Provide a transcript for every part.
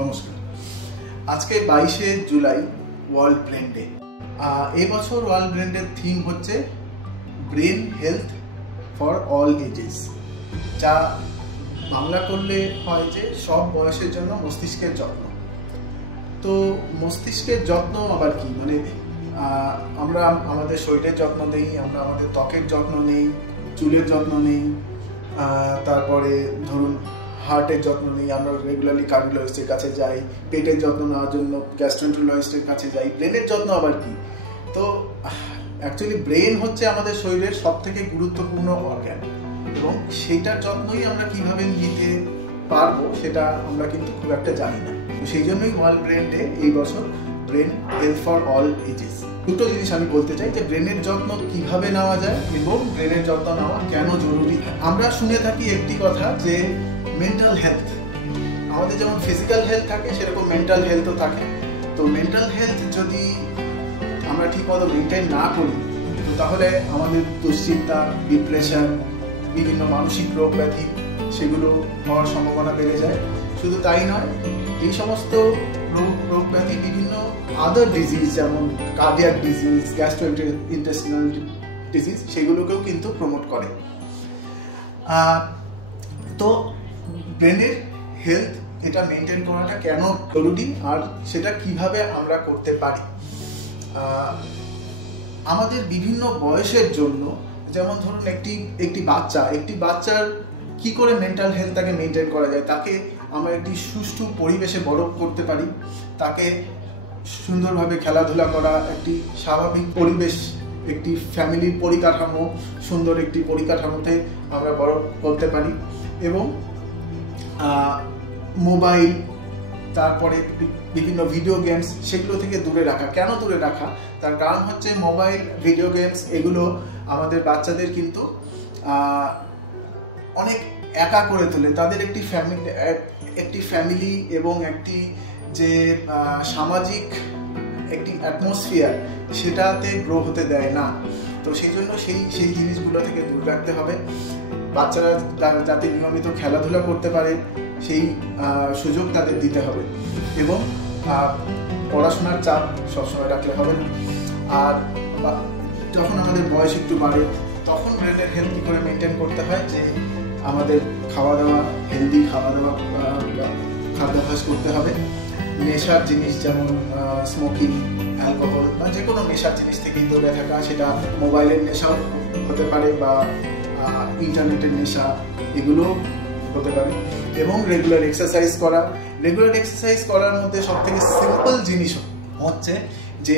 নমস্কার। আজকে 22শে July world brain day. এই বছর ওয়ার্ল্ড ব্রেন ডের থিম হচ্ছে brain health for all ages, যা বাংলা করলে হয় যে সব বয়সের জন্য মস্তিষ্কের যত্ন। তো মস্তিষ্কের যত্ন আবার কি, মানে আমরা আমাদের শরীরের যত্ন নেই, আমরা আমাদের ত্বকের যত্ন নেই, চুলের যত্ন নেই, তারপরে ধরুন হার্টের যত্ন নেই, আমরা রেগুলারলি কার্ডিওলজিস্টের কাছে যাই, পেটের যত্ন নেওয়ার জন্য গ্যাস্ট্রোএন্টারোলজিস্টের কাছে যাই। ব্রেনের যত্ন আবার কি? তো অ্যাকচুয়ালি ব্রেন হচ্ছে আমাদের শরীরের সব থেকে গুরুত্বপূর্ণ অর্গান, এবং সেইটার যত্নই আমরা কিভাবে নিতে পারবো সেটা আমরা কিন্তু খুব একটা জানি না। তো সেই জন্যই ওয়ার্ল্ড ব্রেন ডে এই বছর brain health for all ages. দুটো জিনিস আমি বলতে চাই, যে ব্রেনের যত্ন কিভাবে নেওয়া যায় এবং ব্রেনের যত্ন নেওয়া কেন জরুরি। আমরা শুনে থাকি একটি কথা যে মেন্টাল হেলথ, আমাদের যেমন ফিজিক্যাল হেলথ থাকে সেরকম মেন্টাল হেলথও থাকে। তো মেন্টাল হেলথ যদি আমরা ঠিকমতো মেনটেন না করি, তো তাহলে আমাদের দুশ্চিন্তা, ডিপ্রেশন, বিভিন্ন মানসিক রোগ ব্যাধি সেগুলো হওয়ার সম্ভাবনা বেড়ে যায়। শুধু তাই নয়, এই সমস্ত রোগ ব্যাধি বিভিন্ন আদার ডিজিজ, যেমন কার্ডিয়াক ডিজিজ, গ্যাস্ট্রোইন্টেস্টিনাল ডিজিজ, সেগুলোকেও কিন্তু প্রমোট করে। তো ব্রেনের হেলথ এটা মেনটেন করাটা কেন জরুরি, আর সেটা কিভাবে আমরা করতে পারি। আমাদের বিভিন্ন বয়সের জন্য, যেমন ধরুন একটি বাচ্চার কি করে মেন্টাল হেলথটাকে মেনটেন করা যায়, তাকে আমরা একটি সুষ্ঠু পরিবেশে বড় করতে পারি, তাকে সুন্দরভাবে খেলাধুলা করা, একটি স্বাভাবিক পরিবেশ, একটি ফ্যামিলির পরিকাঠামো, সুন্দর একটি পরিকাঠামোতে আমরা বড় করতে পারি। এবং মোবাইল, তারপরে বিভিন্ন ভিডিও গেমস, সেগুলো থেকে দূরে রাখা। কেন দূরে রাখা? তার কারণ হচ্ছে মোবাইল, ভিডিও গেমস এগুলো আমাদের বাচ্চাদের কিন্তু অনেক একা করে তোলে। তাদের একটি ফ্যামিলি এবং একটি যে সামাজিক একটি অ্যাটমসফিয়ার, সেটাতে গ্রো হতে দেয় না। তো সেই জন্য সেই জিনিসগুলো থেকে দূর রাখতে হবে। বাচ্চারা যাতে নিয়মিত খেলাধুলা করতে পারে সেই সুযোগ তাদের দিতে হবে, এবং পড়াশোনার চাপ সবসময় রাখলে হবে না। আর যখন আমাদের বয়স একটু বাড়ে, তখন ব্রেনের হেলথ কী করে মেনটেন করতে হয়, যে আমাদের খাওয়া দাওয়া, হেলদি খাদ্যাভ্যাস করতে হবে। নেশার জিনিস যেমন স্মোকিং, অ্যালকোহল বা যে কোনো নেশার জিনিস থেকেই দূরে থাকা। সেটা মোবাইলের নেশাও হতে পারে বা ইন্টারনেটের নেশা, এগুলো হতে পারে। এবং রেগুলার এক্সারসাইজ করার মধ্যে সব থেকে সিম্পল জিনিস হচ্ছে যে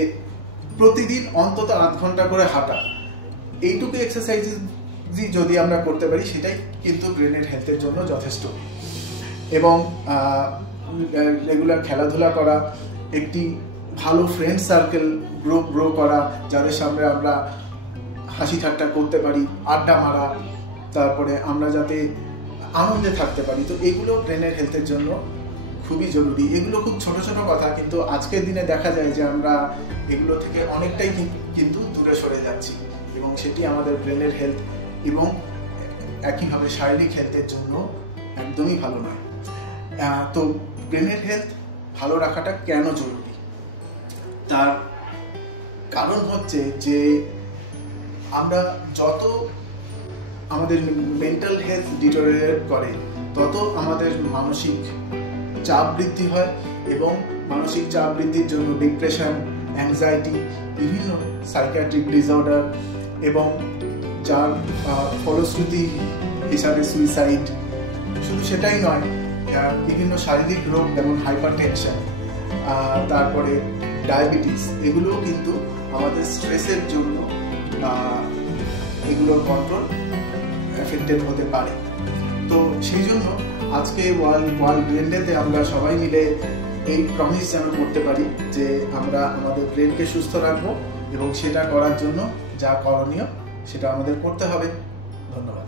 প্রতিদিন অন্তত 8 ঘন্টা করে হাঁটা। এইটুকু এক্সারসাইজ যদি আমরা করতে পারি, সেটাই কিন্তু ব্রেনের হেলথের জন্য যথেষ্ট। এবং রেগুলার খেলাধুলা করা, একটি ভালো ফ্রেন্ড সার্কেল গ্রো করা, যাদের সামনে আমরা হাসি ঠাট্টা করতে পারি, আড্ডা মারা, তারপরে আমরা যাতে আনন্দে থাকতে পারি। তো এগুলো ব্রেনের হেলথের জন্য খুবই জরুরি। এগুলো খুব ছোট ছোট কথা, কিন্তু আজকের দিনে দেখা যায় যে আমরা এগুলো থেকে অনেকটাই কিন্তু দূরে সরে যাচ্ছি, এবং সেটি আমাদের ব্রেনের হেলথ এবং একইভাবে শারীরিক হেলথের জন্য একদমই ভালো নয়। তো ব্রেনের হেলথ ভালো রাখাটা কেন জরুরি, তার কারণ হচ্ছে যে আমরা যত আমাদের মেন্টাল হেলথ ডিটোরিয়েট করে, তত আমাদের মানসিক চাপ বৃদ্ধি হয়, এবং মানসিক চাপ বৃদ্ধির জন্য ডিপ্রেশন, অ্যাংজাইটি, বিভিন্ন সাইকিয়াট্রিক ডিসঅর্ডার, এবং যার ফলশ্রুতি হিসাবে সুইসাইড। শুধু সেটাই নয়, বিভিন্ন শারীরিক রোগ যেমন হাইপারটেনশন, তারপরে ডায়াবেটিস, এগুলোও কিন্তু আমাদের স্ট্রেসের জন্য এগুলোর কন্ট্রোল এফেক্টেড হতে পারে। তো সেই জন্য আজকে ওয়ার্ল্ড ব্রেন ডেতে আমরা সবাই মিলে এই প্রমিস যেন করতে পারি যে আমরা আমাদের ব্রেনকে সুস্থ রাখবো, এবং সেটা করার জন্য যা করণীয় সেটা আমাদের করতে হবে। ধন্যবাদ।